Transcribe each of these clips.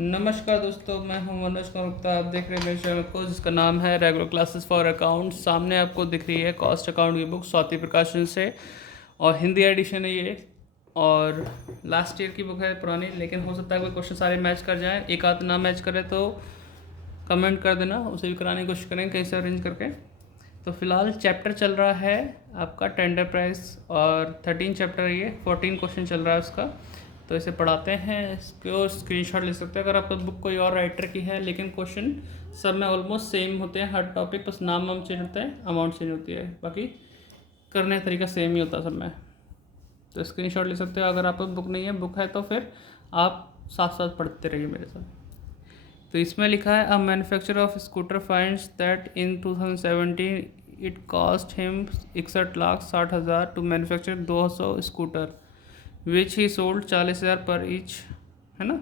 नमस्कार दोस्तों, मैं हूं मनोज कुमार गुप्ता। आप देख रहे हैं मेरे चैनल को जिसका नाम है रेगुलर क्लासेस फॉर अकाउंट। सामने आपको दिख रही है कॉस्ट अकाउंट की बुक स्वाति प्रकाशन से, और हिंदी एडिशन है ये। और लास्ट ईयर की बुक है, पुरानी, लेकिन हो सकता है कोई क्वेश्चन सारे मैच कर जाएँ। एक आध ना मैच करे तो कमेंट कर देना, उसे भी कराने की कोशिश करेंगे कहीं से अरेंज करके। तो फिलहाल चैप्टर चल रहा है आपका टेंडर प्राइस, और 13 चैप्टर है ये, 14 क्वेश्चन चल रहा है उसका। तो इसे पढ़ाते हैं, इसको स्क्रीनशॉट ले सकते हैं अगर आपका बुक कोई और राइटर की है। लेकिन क्वेश्चन सब में ऑलमोस्ट सेम होते हैं, हर टॉपिक, बस नाम वाम चेंज होता है, अमाउंट चेंज होती है, बाकी करने का तरीका सेम ही होता है सब में। तो स्क्रीनशॉट ले सकते हो। अगर आपका बुक नहीं है, बुक है तो फिर आप साथ साथ पढ़ते रहिए मेरे साथ। तो इसमें लिखा है, a manufacturer of scooter finds that in 2017 it cost him 61,60,000 to manufacture 200 scooter which he sold 40,000 पर ईच, है ना।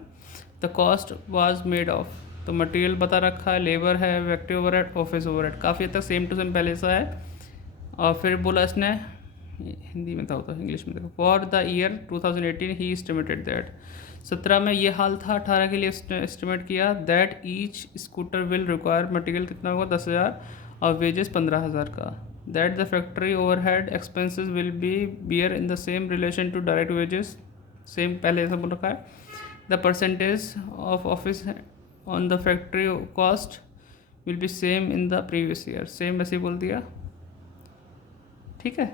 The cost was made of, तो मटेरियल बता रखा है, लेबर है, फैक्ट्री ओवरहेड, ऑफिस ओवरहेड, काफ़ी हद तक सेम टू सेम पहले सा है। और फिर बोला इसने, हिंदी में था वो तो इंग्लिश में देखो, for the year 2018 he estimated that, 17 में ये हाल था, 18 के लिए एस्टिमेट किया, that each scooter will require material कितना होगा 10,000 और वेजेस 15,000 का, that the factory overhead expenses will be bear in the same relation to direct wages, same पहले ऐसा बोल रखा है। The percentage of office on the factory cost will be same in the previous year, same वैसे ही बोल दिया, ठीक है।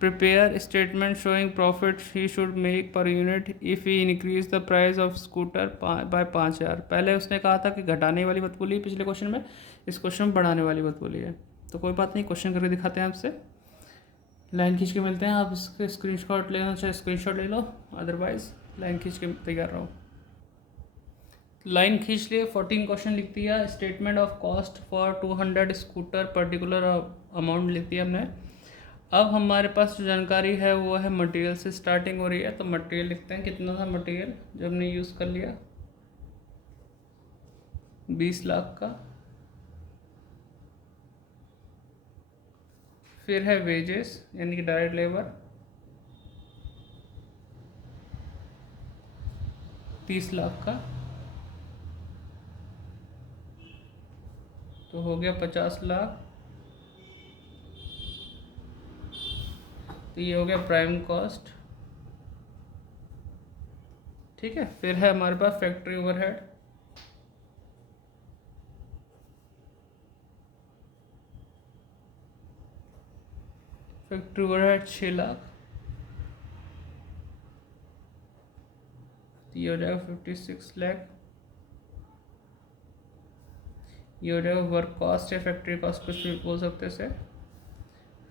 Prepare statement showing profit he should make per unit if he increase the price of scooter by 5,000। पहले उसने कहा था कि घटाने वाली बात बोली पिछले क्वेश्चन में, इस क्वेश्चन में बढ़ाने वाली बात बोली है। तो कोई बात नहीं, क्वेश्चन करके दिखाते हैं आपसे, लाइन खींच के मिलते हैं। आप इसके स्क्रीनशॉट लेना चाहे स्क्रीनशॉट ले लो, अदरवाइज लाइन खींच के तैयार रहो। लाइन खींच लिए, 14 क्वेश्चन लिख दिया। Statement of cost for 200 scooter, particular amount लिख दिया हमने। अब हमारे पास जो जानकारी है वो है मटेरियल से स्टार्टिंग हो रही है, तो मटेरियल लिखते हैं। कितना था मटेरियल जो हमने यूज़ कर लिया, 20 लाख का। फिर है वेजेस यानी कि डायरेक्ट लेबर, 30 लाख का, तो हो गया 50 लाख। तो ये हो गया प्राइम कॉस्ट, ठीक है। फिर है हमारे पास factory overhead, factory overhead 6 lakh, तो ये हो जाएगा 56 लाख। ये हो जाएगा वर्क कॉस्ट या फैक्ट्री कॉस्ट, कुछ भी बोल सकते हैं इसे।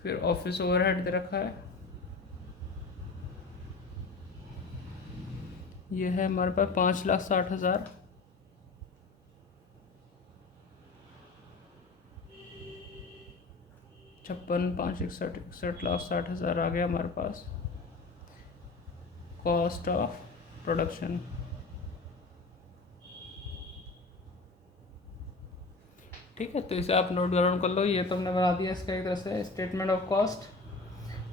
फिर ऑफिस ओवरहेड दे रखा है, ये है हमारे पास 5,60,000। छप्पन 5 61 61,60,000 आ गया हमारे पास कॉस्ट ऑफ प्रोडक्शन, ठीक है। तो इसे आप नोट डाउन कर लो, ये तो हमने बना दिया इसका एक तरह से स्टेटमेंट ऑफ कॉस्ट,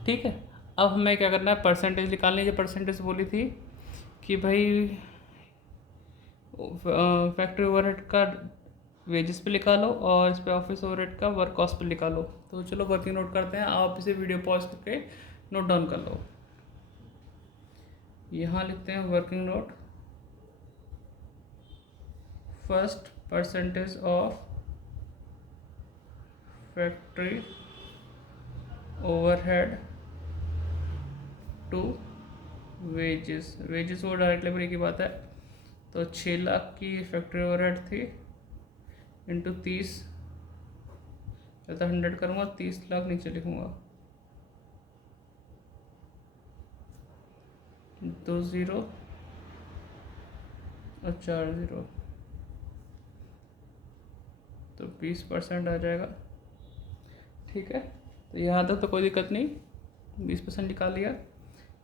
ठीक है। अब हमें क्या करना है, परसेंटेज निकालनी है। जो परसेंटेज बोली थी कि भाई फैक्ट्री ओवरहेड का वेजेस पे लिखा लो और इस पे ऑफिस ओवरहेड का वर्क कॉस्ट पे लिखा लो। तो चलो वर्किंग नोट करते हैं, आप इसे वीडियो पॉज करके नोट डाउन कर लो। यहाँ लिखते हैं working note, first percentage of factory overhead to wages, wages वो डायरेक्ट लेबर की बात है। तो 6 लाख की फैक्ट्री ओवरहेड थी, इंटू 30, तो 100 करूँगा, 30 लाख नीचे लिखूँगा, 2 0 और 4 0, तो 20% आ जाएगा, ठीक है। तो यहाँ तक तो कोई दिक्कत नहीं, 20% निकाल लिया।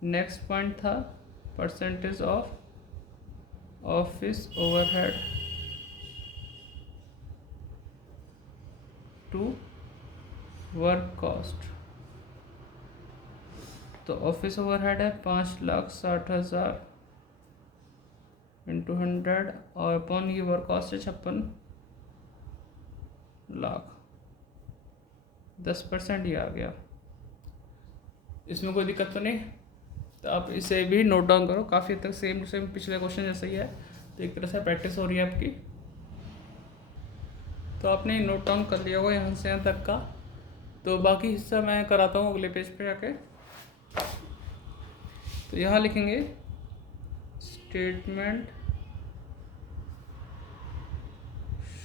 नेक्स्ट पॉइंट था percentage of office overhead to work cost. तो ऑफिस ओवरहेड है 5,60,000 इंटू 100 और अपॉन ये वर्क कॉस्ट है 56 लाख, 10% ये आ गया। इसमें कोई दिक्कत तो नहीं? तो आप इसे भी नोट डाउन करो, काफ़ी हद तक सेम टू सेम पिछले क्वेश्चन जैसा ही है, तो एक तरह से प्रैक्टिस हो रही है आपकी। तो आपने नोट डाउन कर लिया होगा यहाँ से यहाँ तक का। तो बाकी हिस्सा मैं कराता हूँ अगले पेज पे आके। तो यहाँ लिखेंगे statement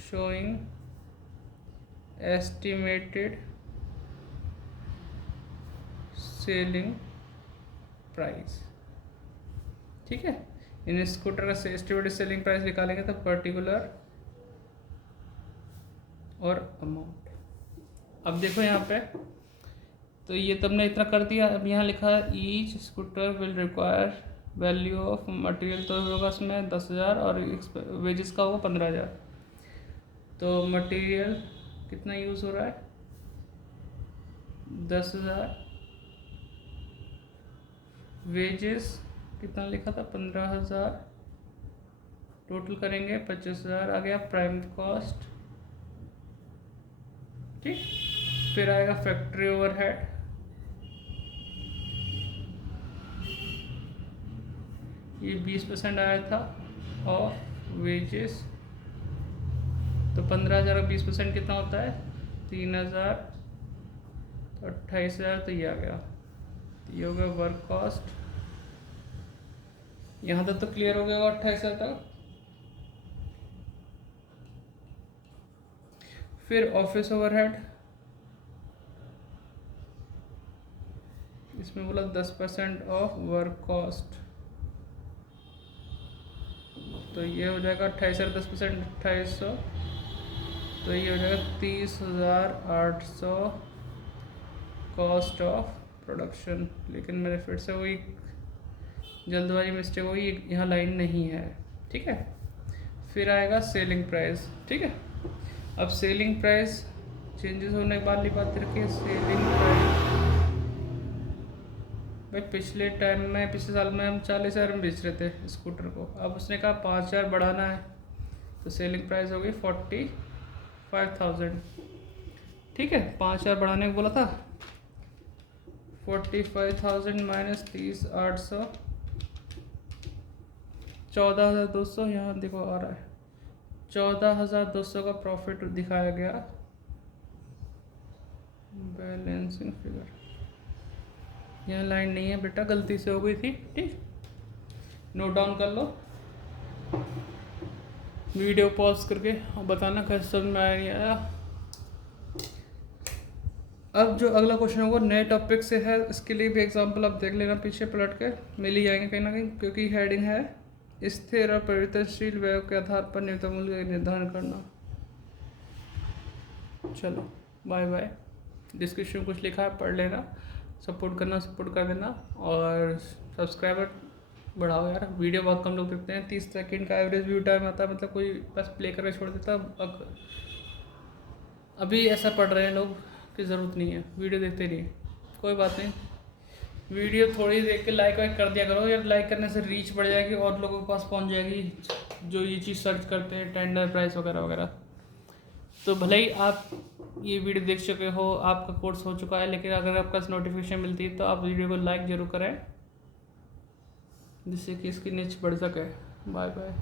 showing estimated selling price. ठीक है, इन स्कूटर का एस्टिमेटेड सेलिंग प्राइस निकालेंगे तो पर्टिकुलर और अमाउंट। अब देखो यहाँ पे, तो ये तुमने इतना कर दिया। अब यहाँ लिखा है each scooter will require value of material, तो होगा इसमें 10,000 और वेजेस का होगा 15,000। तो मटेरियल कितना यूज़ हो रहा है? 10,000। वेजेस कितना लिखा था? 15,000। टोटल करेंगे 25,000 आ गया प्राइम कॉस्ट। ठीक, फिर आएगा फैक्ट्री ओवरहेड, ये 20% आया था ऑफ वेजेस। तो 15,000 का 20% कितना होता है? 3,000। तो 28,000, तो ये आ गया। तो ये हो गया वर्क कॉस्ट। यहाँ तक तो क्लियर हो गया होगा 28,000 तक। फिर ऑफिस ओवरहेड, इसमें बोला 10% ऑफ वर्क कॉस्ट, तो ये हो जाएगा 28,000 10% 2800, तो ये हो जाएगा 30,800 कॉस्ट ऑफ प्रोडक्शन। लेकिन मेरे फिर से वही जल्दबाजी मिस्टेक हुई, यहाँ लाइन नहीं है। ठीक है, फिर आएगा सेलिंग प्राइस। ठीक है, अब सेलिंग प्राइस चेंजेस होने के बाद बात रखिए। सेलिंग प्राइस भाई पिछले साल में हम 40,000 में बेच रहे थे स्कूटर को, अब उसने कहा 5,000 बढ़ाना है, तो सेलिंग प्राइस हो गई 45,000। ठीक है, 5,000 बढ़ाने को बोला था। 45,000 माइनस 30,800, 14,200। यहाँ देखो आ रहा है 14,200 का प्रॉफिट दिखाया गया बैलेंसिंग फिगर। यहाँ लाइन नहीं है बेटा, गलती से हो गई थी। ठीक, नोट डाउन कर लो, वीडियो पॉज करके और बताना कैसे समझ में आया नहीं आया। अब जो अगला क्वेश्चन होगा नए टॉपिक से है, इसके लिए भी एग्जांपल आप देख लेना, पीछे पलट के मिल ही जाएंगे कहीं ना कहीं, क्योंकि हेडिंग है स्थिर और परिवर्तनशील व्यय के आधार पर न्यूनतम मूल्य का निर्धारण करना। चलो बाय बाय। डिस्क्रिप्शन कुछ लिखा है, पढ़ लेना, सपोर्ट कर देना, और सब्सक्राइबर बढ़ाओ यार। वीडियो बहुत कम लोग देखते हैं, 30 सेकंड का एवरेज व्यू टाइम आता है, मतलब कोई बस प्ले करके छोड़ देता। अभी ऐसा पढ़ रहे हैं लोग की ज़रूरत नहीं है, वीडियो देखते नहीं। कोई बात नहीं, वीडियो थोड़ी देख के लाइक वाइक कर दिया करो यार, लाइक करने से रीच बढ़ जाएगी और लोगों के पास पहुंच जाएगी जो ये चीज़ सर्च करते हैं, टेंडर प्राइस वगैरह वगैरह। तो भले ही आप ये वीडियो देख चुके हो, आपका कोर्स हो चुका है, लेकिन अगर आपका नोटिफिकेशन मिलती है तो आप वीडियो को लाइक ज़रूर करें, जिससे कि इसकी नीच बढ़ सके। Bye bye.